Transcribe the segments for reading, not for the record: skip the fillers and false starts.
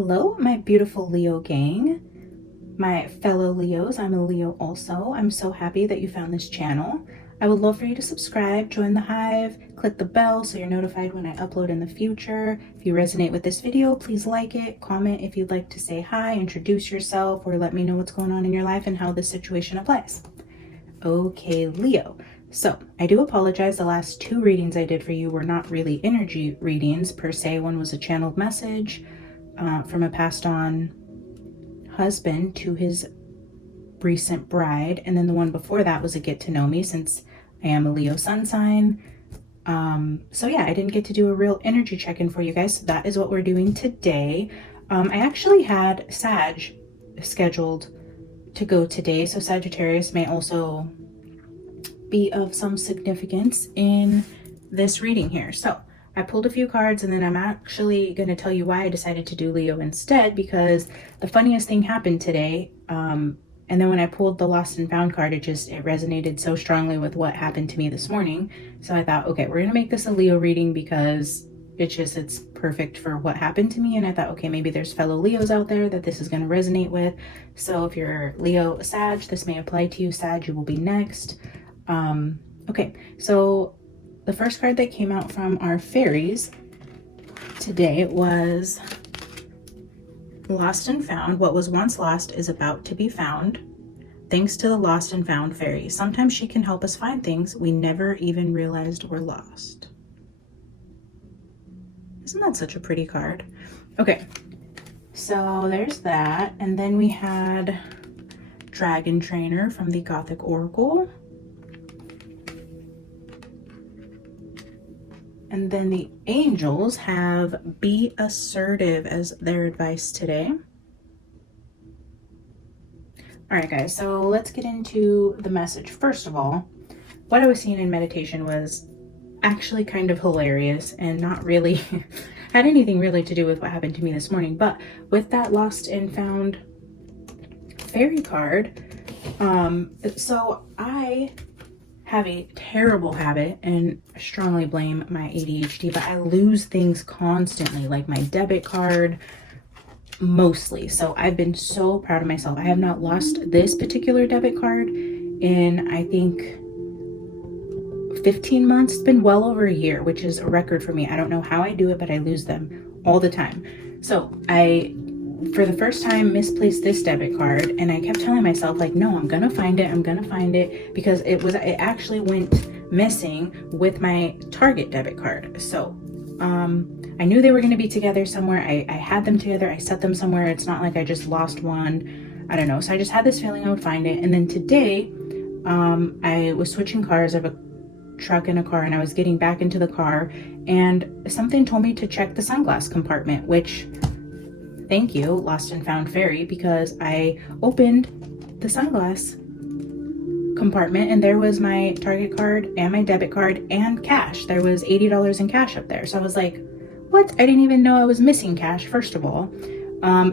Hello, my beautiful Leo gang, my fellow Leos. I'm a Leo also. I'm so happy that you found this channel. I would love for you to subscribe, join the hive, click the bell so you're notified when I upload in the future. If you resonate with this video, please like it, comment if you'd like to say hi, introduce yourself, or let me know what's going on in your life and how this situation applies. Okay, Leo. So I do apologize. The last two readings I did for you were not really energy readings per se. One was a channeled message from a passed on husband to his recent bride. And then the one before that was a get to know me, since I am a Leo sun sign. So yeah, I didn't get to do a real energy check-in for you guys. So that is what we're doing today. I actually had Sag scheduled to go today. So Sagittarius may also be of some significance in this reading here. So I pulled a few cards, and then I'm actually going to tell you why I decided to do Leo instead, because the funniest thing happened today. And then when I pulled the lost and found card, it resonated so strongly with what happened to me this morning. So I thought, okay, we're going to make this a Leo reading because it's perfect for what happened to me. And I thought, okay, maybe there's fellow Leos out there that this is going to resonate with. So if you're Leo Sag, this may apply to you. Sag, you will be next. Okay, so the first card that came out from our fairies today was Lost and Found. What was once lost is about to be found, thanks to the Lost and Found fairy. Sometimes she can help us find things we never even realized were lost. Isn't that such a pretty card? Okay, so there's that. And then we had Dragon Trainer from the Gothic Oracle. And then the angels have Be Assertive as their advice today. All right, guys, so let's get into the message. First of all, what I was seeing in meditation was actually kind of hilarious and not really had anything really to do with what happened to me this morning. But with that Lost and Found fairy card, so I have a terrible habit, and I strongly blame my ADHD, but I lose things constantly, like my debit card mostly. So I've been so proud of myself. I have not lost this particular debit card in, I think, 15 months. It's been well over a year, which is a record for me. I don't know how I do it, but I lose them all the time. So I, for the first time, misplaced this debit card, and I kept telling myself, like, no, I'm gonna find it, because it actually went missing with my Target debit card. So I knew they were going to be together somewhere. I had them together. I set them somewhere. It's not like I just lost one. I don't know. So I just had this feeling I would find it. And then today, I was switching cars. I have a truck and a car, and I was getting back into the car, and something told me to check the sunglass compartment, which, thank you, Lost and Found fairy, because I opened the sunglass compartment and there was my Target card and my debit card and cash. There was $80 in cash up there. So I was like, what? I didn't even know I was missing cash, first of all.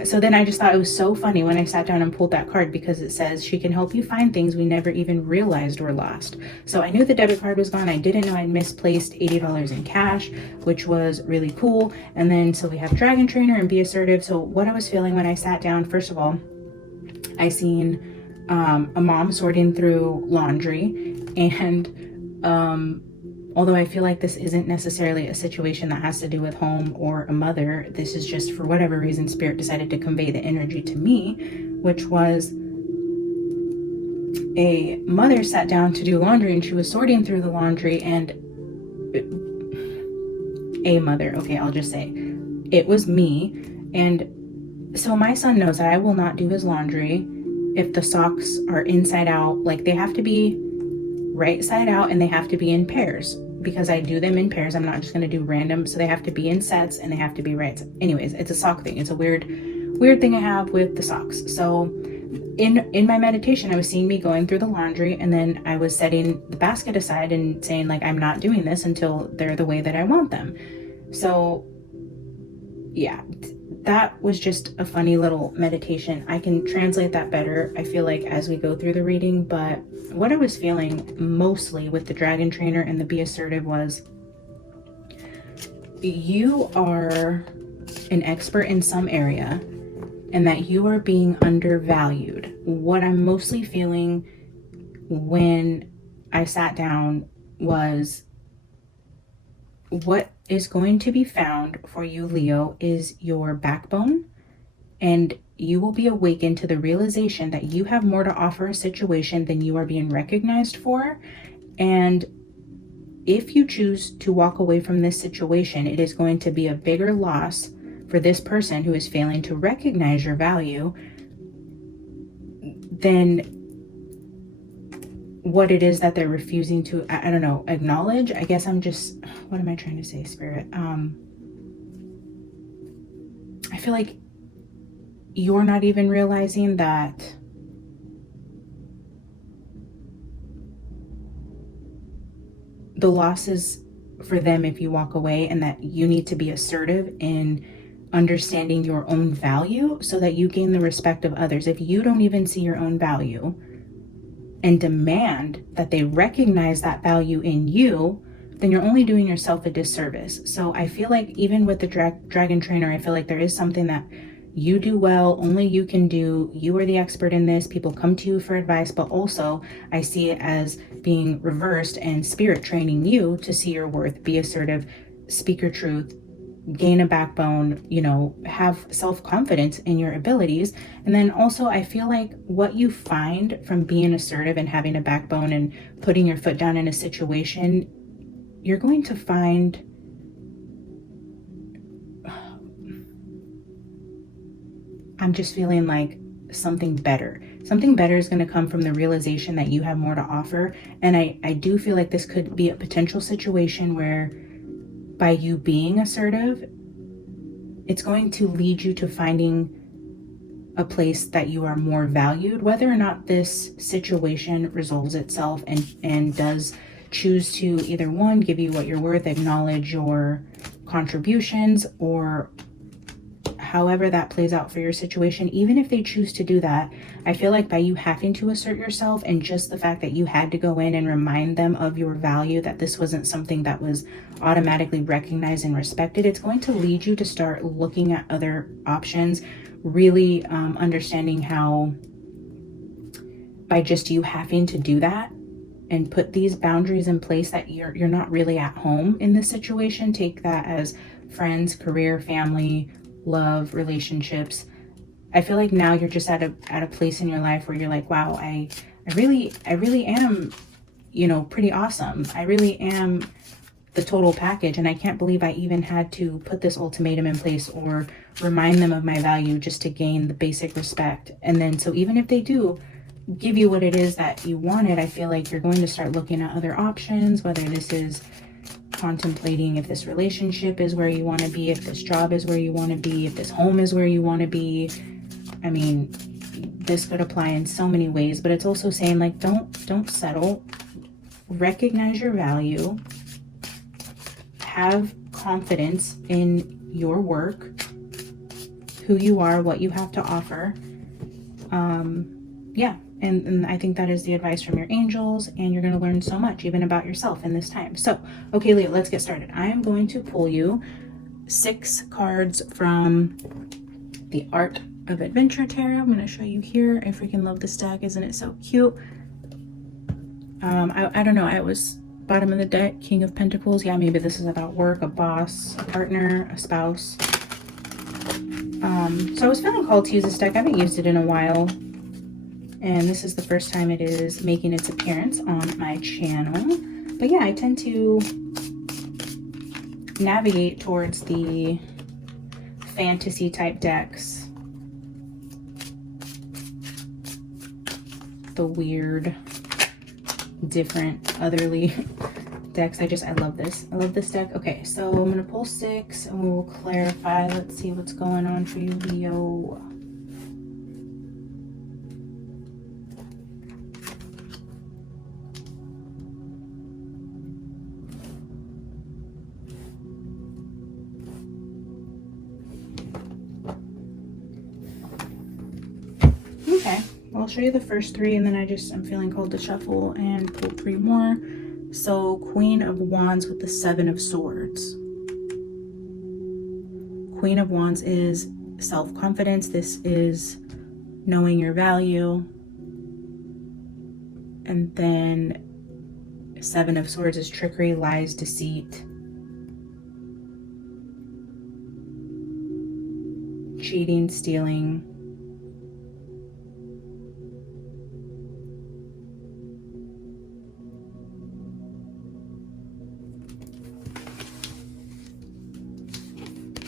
So then I just thought it was so funny when I sat down and pulled that card, because it says she can help you find things we never even realized were lost. So I knew the debit card was gone. I didn't know I'd misplaced $80 in cash, which was really cool. And then so we have Dragon Trainer and Be Assertive. So what I was feeling when I sat down, first of all, I seen a mom sorting through laundry, and although I feel like this isn't necessarily a situation that has to do with home or a mother, this is just, for whatever reason, Spirit decided to convey the energy to me, which was a mother sat down to do laundry, and she was sorting through the laundry, and a mother, okay, I'll just say it was me. And so my son knows that I will not do his laundry if the socks are inside out. Like, they have to be right side out, and they have to be in pairs, because I do them in pairs. I'm not just going to do random. So they have to be in sets, and they have to be right. Anyways, it's a sock thing. It's a weird thing I have with the socks. So in my meditation, I was seeing me going through the laundry, and then I was setting the basket aside and saying, like, I'm not doing this until they're the way that I want them. So yeah, that was just a funny little meditation. I can translate that better, I feel like, as we go through the reading. But what I was feeling mostly with the Dragon Trainer and the Be Assertive was, you are an expert in some area and that you are being undervalued. What I'm mostly feeling when I sat down was what is going to be found for you, Leo, is your backbone, and you will be awakened to the realization that you have more to offer a situation than you are being recognized for. And if you choose to walk away from this situation, it is going to be a bigger loss for this person who is failing to recognize your value than what it is that they're refusing to, I don't know, acknowledge. I guess I'm just, what am I trying to say, Spirit? I feel like you're not even realizing that the loss is for them if you walk away, and that you need to be assertive in understanding your own value so that you gain the respect of others. If you don't even see your own value and demand that they recognize that value in you, then you're only doing yourself a disservice. So I feel like even with the dragon trainer, I feel like there is something that you do well, only you can do. You are the expert in this. People come to you for advice, but also I see it as being reversed and spirit training you to see your worth, be assertive, speak your truth, gain a backbone, you know, have self-confidence in your abilities. And then also I feel like what you find from being assertive and having a backbone and putting your foot down in a situation, you're going to find I'm just feeling like something better is going to come from the realization that you have more to offer. And I do feel like this could be a potential situation where by you being assertive, it's going to lead you to finding a place that you are more valued, whether or not this situation resolves itself and does choose to either one, give you what you're worth, acknowledge your contributions, or however that plays out for your situation. Even if they choose to do that, I feel like by you having to assert yourself and just the fact that you had to go in and remind them of your value, that this wasn't something that was automatically recognized and respected, it's going to lead you to start looking at other options, really understanding how by just you having to do that and put these boundaries in place that you're not really at home in this situation. Take that as friends, career, family, love, relationships. I feel like now you're just at a place in your life where you're like, wow, I really am, you know, pretty awesome. I really am the total package, and I can't believe I even had to put this ultimatum in place or remind them of my value just to gain the basic respect. And then so even if they do give you what it is that you wanted, I feel like you're going to start looking at other options, whether this is contemplating if this relationship is where you want to be, if this job is where you want to be, if this home is where you want to be. I mean, this could apply in so many ways, but it's also saying like, don't settle. Recognize your value. Have confidence in your work, who you are, what you have to offer. Yeah. And I think that is the advice from your angels, and you're going to learn so much even about yourself in this time. So, okay, Leo, let's get started. I am going to pull you 6 cards from the Art of Adventure Tarot. I'm going to show you here. I freaking love this deck. Isn't it so cute? I don't know. I was bottom of the deck, King of Pentacles. Yeah, maybe this is about work, a boss, a partner, a spouse. So I was feeling called to use this deck. I haven't used it in a while, and this is the first time it is making its appearance on my channel. But yeah, I tend to navigate towards the fantasy type decks, the weird, different, otherly decks. I love this. I love this deck. Okay, so I'm gonna pull 6 and we'll clarify. Let's see what's going on for you, Leo. Okay, well, I'll show you the first 3, and then I'm feeling called to shuffle and pull 3 more. So Queen of Wands with the 7 of Swords. Queen of Wands is self-confidence. This is knowing your value. And then Seven of Swords is trickery, lies, deceit, cheating, stealing.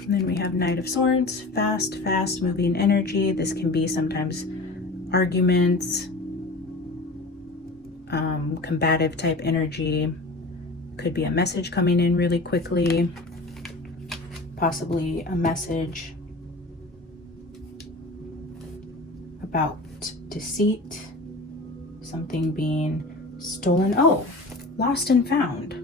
And then we have Knight of Swords, fast moving energy. This can be sometimes arguments, combative type energy. Could be a message coming in really quickly, possibly a message about deceit, something being stolen. Oh, lost and found.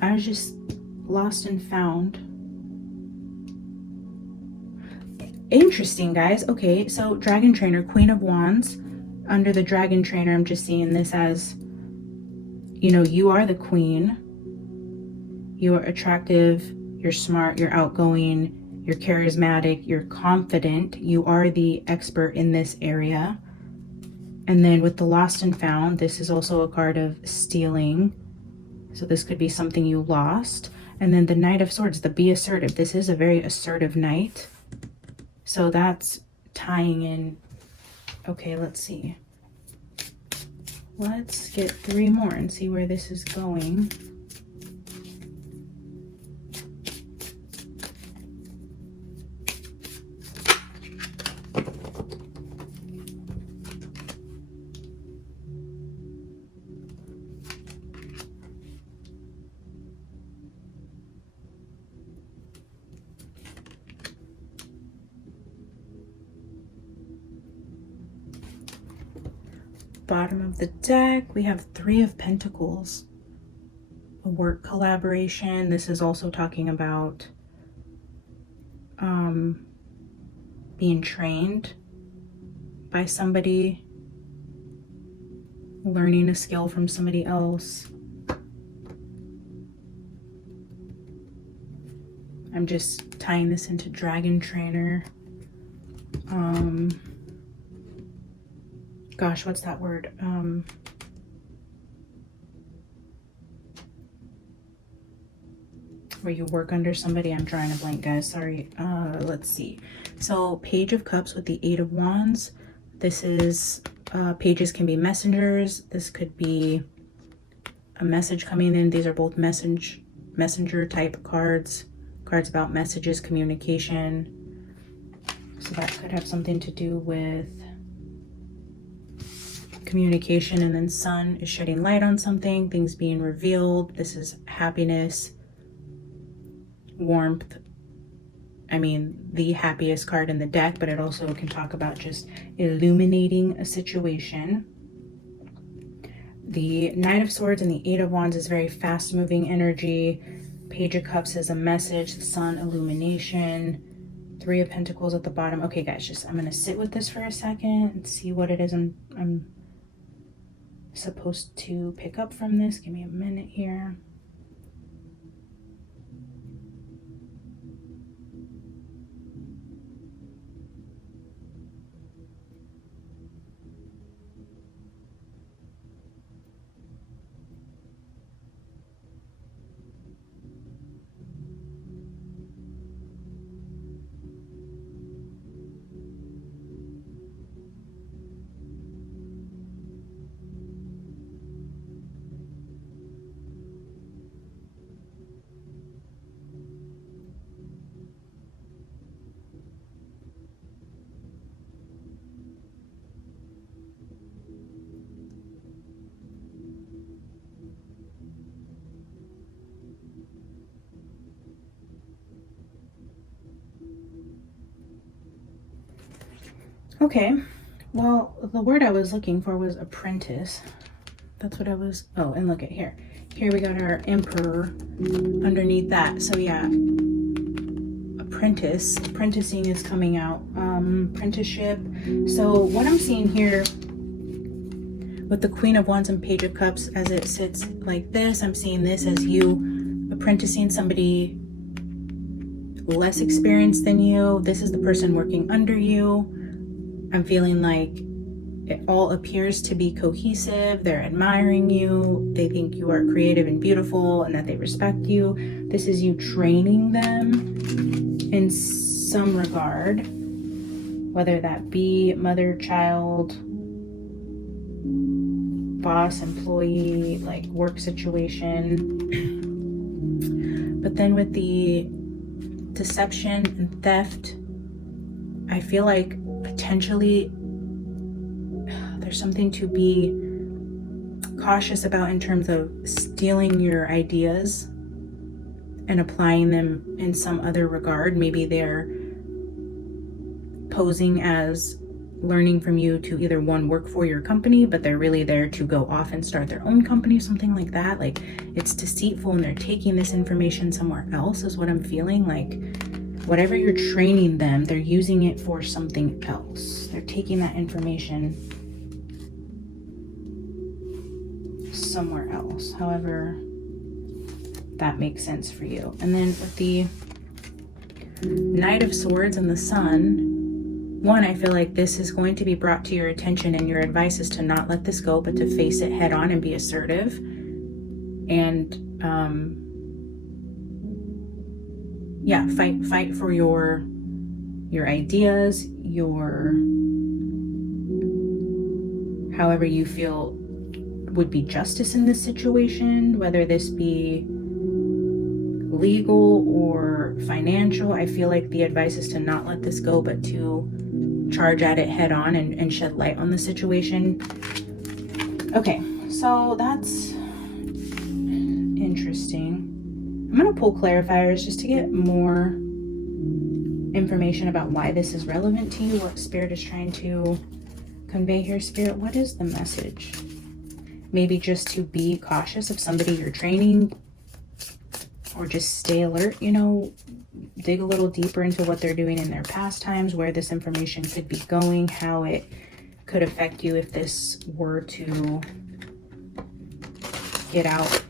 I was just lost and found. Interesting, guys. Okay, so Dragon Trainer, Queen of Wands. Under the Dragon Trainer, I'm just seeing this as, you know, you are the queen. You are attractive, you're smart, you're outgoing, you're charismatic, you're confident. You are the expert in this area. And then with the Lost and Found, this is also a card of stealing. So this could be something you lost. And then the Knight of Swords, the be assertive. This is a very assertive knight. So that's tying in. Okay, let's see. Let's get 3 more and see where this is going. Bottom of the deck, we have 3 of Pentacles. A work collaboration. This is also talking about being trained by somebody, learning a skill from somebody else. I'm just tying this into Dragon Trainer. Gosh, what's that word? Where you work under somebody. I'm drawing a blank, guys. Sorry. Let's see. So Page of Cups with the 8 of Wands. This is, pages can be messengers. This could be a message coming in. These are both messenger type cards. Cards about messages, communication. So that could have something to do with communication. And then Sun is shedding light on something, things being revealed. This is happiness, warmth. I mean, the happiest card in the deck, but it also can talk about just illuminating a situation. The Knight of Swords and the 8 of Wands is very fast moving energy. Page of Cups is a message. The Sun, illumination. 3 of Pentacles at the bottom. Okay, guys, I'm gonna sit with this for a second and see what it is I'm supposed to pick up from this. Give me a minute here. Okay, well, the word I was looking for was apprentice. That's what I was, oh, and look at here. Here we got our Emperor underneath that. So yeah, apprenticing is coming out. Apprenticeship. So what I'm seeing here With the Queen of Wands and Page of Cups, as it sits like this, I'm seeing this as you apprenticing somebody less experienced than you. This is the person working under you. I'm feeling like it all appears to be cohesive. They're admiring you. They think you are creative and beautiful and that they respect you. This is you training them in some regard, whether that be mother, child, boss, employee, like work situation. But then with the deception and theft, I feel like potentially there's something to be cautious about in terms of stealing your ideas and applying them in some other regard. Maybe they're posing as learning from you to either one, work for your company, but they're really there to go off and start their own company, something like that. Like, it's deceitful and they're taking this information somewhere else is what I'm feeling. Like, whatever you're training them, they're using it for something else. They're taking that information somewhere else, however that makes sense for you. And then with the Knight of Swords and the Sun, one, I feel like this is going to be brought to your attention, and your advice is to not let this go, but to face it head on and be assertive. And yeah, fight for your ideas, your however you feel would be justice in this situation, whether this be legal or financial. I feel like the advice is to not let this go, but to charge at it head on and shed light on the situation. Okay, so that's interesting. I'm going to pull clarifiers just to get more information about why this is relevant to you, what Spirit is trying to convey here. Spirit, what is the message? Maybe just to be cautious of somebody you're training, or just stay alert, you know, dig a little deeper into what they're doing in their pastimes, where this information could be going, how it could affect you if this were to get out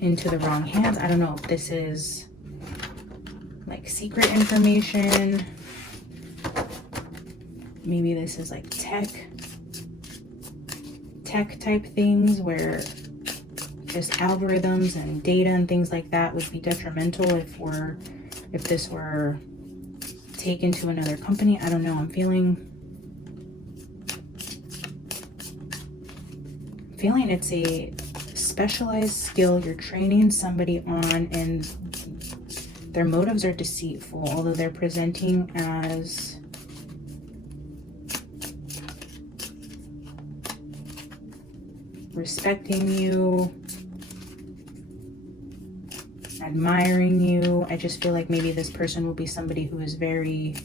into the wrong hands. I don't know if this is like secret information. Maybe this is like tech type things where just algorithms and data and things like that would be detrimental if this were taken to another company. I don't know. I'm feeling it's a specialized skill you're training somebody on, and their motives are deceitful, although they're presenting as respecting you, admiring you. I just feel like maybe this person will be somebody who is very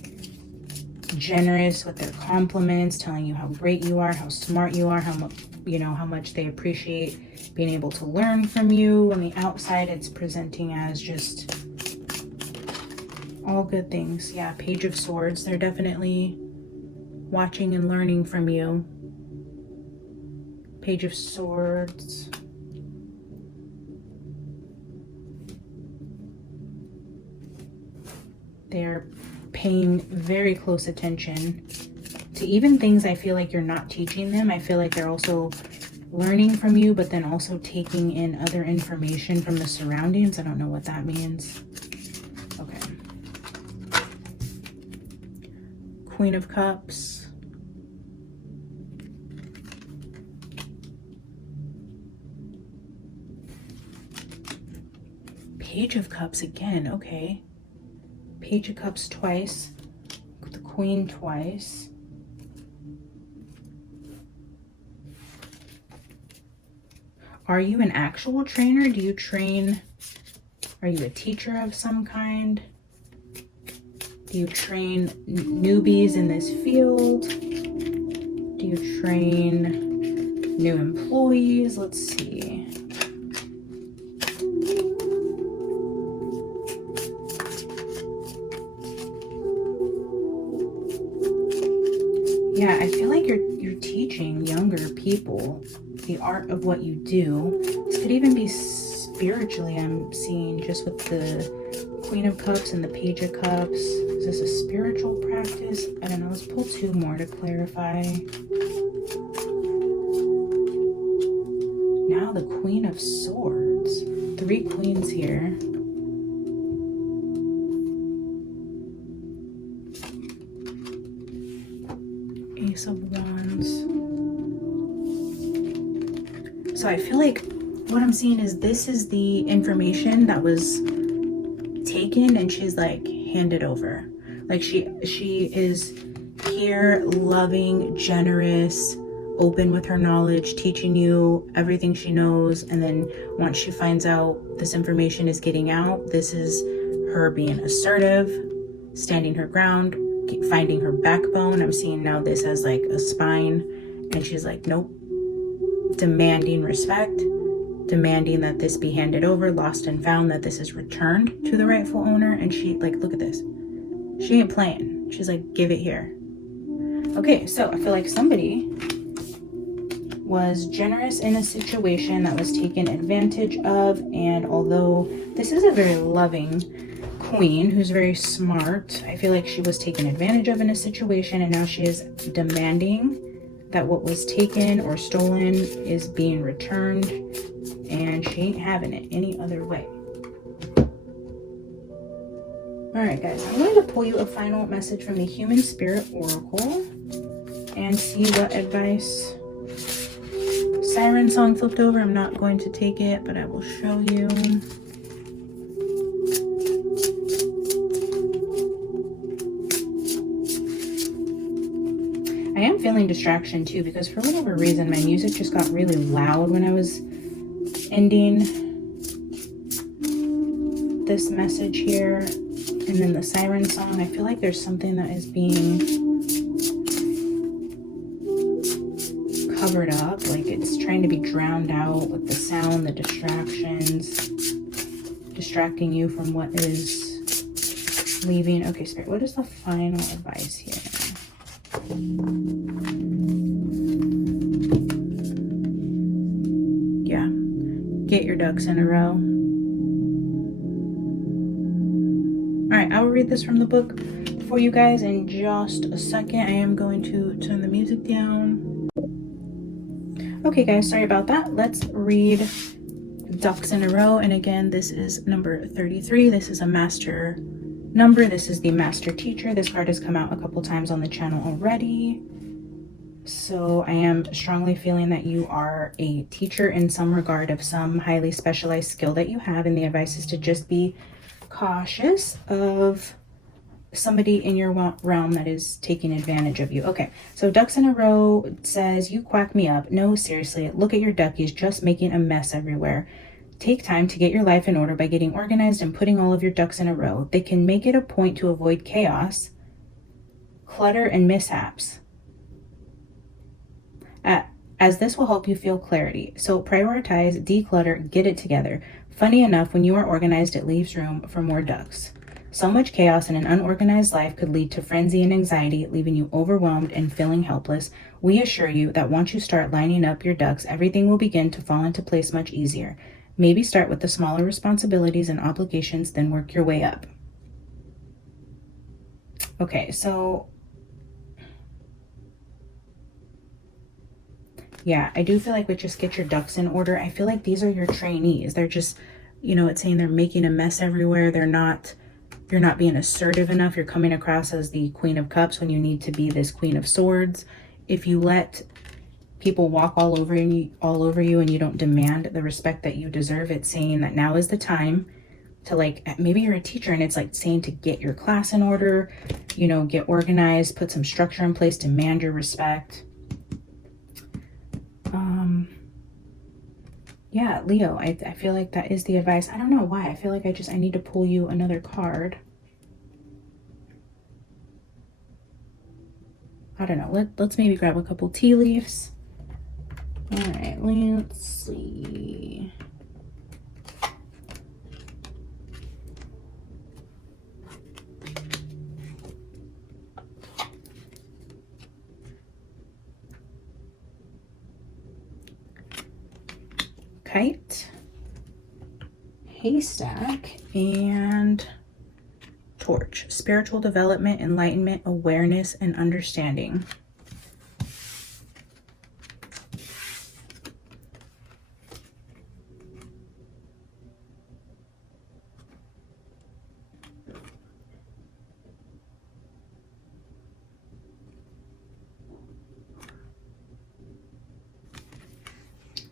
generous with their compliments, telling you how great you are, how smart you are, how much they appreciate being able to learn from you. On the outside, it's presenting as just all good things. Yeah, Page of Swords. They're definitely watching and learning from you. Page of Swords. They're paying very close attention to even things I feel like you're not teaching them. I feel like they're also learning from you, but then also taking in other information from the surroundings. I don't know what that means. Okay. Queen of Cups. Page of Cups again. Okay. Page of Cups twice. The Queen twice. Are you an actual trainer? Do you train? Are you a teacher of some kind? Do you train newbies in this field? Do you train new employees? Let's see. Yeah, I feel like you're you're teaching younger people the art of what you do. This could even be spiritually, I'm seeing, just with the Queen of Cups and the Page of Cups. Is this a spiritual practice? I don't know. Let's pull two more to clarify. Now the Queen of Swords. Three queens here. Ace of Wands. So I feel like what I'm seeing is this is the information that was taken and she's like handed over. Like she is here, loving, generous, open with her knowledge, teaching you everything she knows. And then once she finds out this information is getting out, this is her being assertive, standing her ground, finding her backbone. I'm seeing now this as like a spine, and she's like, nope, demanding respect, demanding that this be handed over, lost and found, that this is returned to the rightful owner. And she, like, look at this, she ain't playing. She's like, give it here. Okay, so I feel like somebody was generous in a situation that was taken advantage of, and although this is a very loving queen who's very smart, I feel like she was taken advantage of in a situation, and now she is demanding that what was taken or stolen is being returned, and she ain't having it any other way. All right, guys, I'm going to pull you a final message from the Human Spirit Oracle and see what advice. Siren song flipped over. I'm not going to take it, but I will show you. I am feeling distraction too, because for whatever reason my music just got really loud when I was ending this message here. And then the siren song, I feel like there's something that is being covered up, like it's trying to be drowned out with the sound, the distractions, distracting you from what is leaving. Okay, Spirit, what is the final advice here? Yeah, get your ducks in a row. All right, I will read this from the book for you guys in just a second. I am going to turn the music down. Okay, guys, sorry about that. Let's read Ducks in a Row. And again, this is number 33. This is a master number. This is the master teacher. This card has come out a couple times on the channel already. So I am strongly feeling that you are a teacher in some regard of some highly specialized skill that you have. And the advice is to just be cautious of somebody in your realm that is taking advantage of you. Okay, so Ducks in a Row says, you quack me up. No, seriously, look at your duckies just making a mess everywhere. Take time to get your life in order by getting organized and putting all of your ducks in a row. They can make it a point to avoid chaos, clutter, and mishaps, as this will help you feel clarity. So prioritize, declutter, get it together. Funny enough, when you are organized, it leaves room for more ducks. So much chaos in an unorganized life could lead to frenzy and anxiety, leaving you overwhelmed and feeling helpless. We assure you that once you start lining up your ducks, everything will begin to fall into place much easier. Maybe start with the smaller responsibilities and obligations, then work your way up. Okay, so yeah, I do feel like we just get your ducks in order. I feel like these are your trainees. They're just, you know, it's saying they're making a mess everywhere. You're not being assertive enough. You're coming across as the Queen of Cups when you need to be this Queen of Swords. If you let people walk all over you and you don't demand the respect that you deserve, it's saying that now is the time to, like, maybe you're a teacher and it's like saying to get your class in order, you know, get organized, put some structure in place, demand your respect. Yeah, Leo, I feel like that is the advice. I don't know why. I feel like I need to pull you another card. I don't know. Let's maybe grab a couple tea leaves. All right, let's see. Kite, Haystack, and Torch. Spiritual development, enlightenment, awareness, and understanding.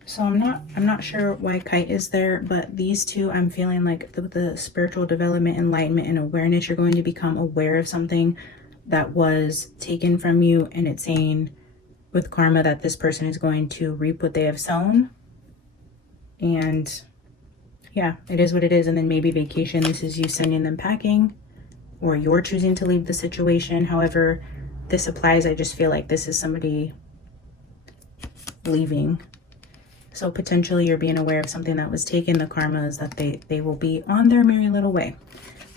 So I'm not sure why Kite is there, but these two, I'm feeling like the spiritual development, enlightenment, and awareness, you're going to become aware of something that was taken from you, and it's saying with karma that this person is going to reap what they have sown. And yeah, it is what it is. And then maybe vacation, this is you sending them packing, or you're choosing to leave the situation. However this applies, I just feel like this is somebody leaving. So potentially you're being aware of something that was taken. The karma is that they will be on their merry little way.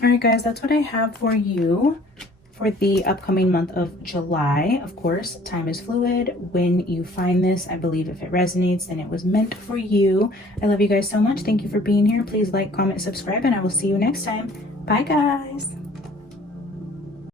All right, guys, that's what I have for you for the upcoming month of July. Of course, time is fluid. When you find this, I believe if it resonates, then it was meant for you. I love you guys so much. Thank you for being here. Please like, comment, subscribe, and I will see you next time. Bye, guys.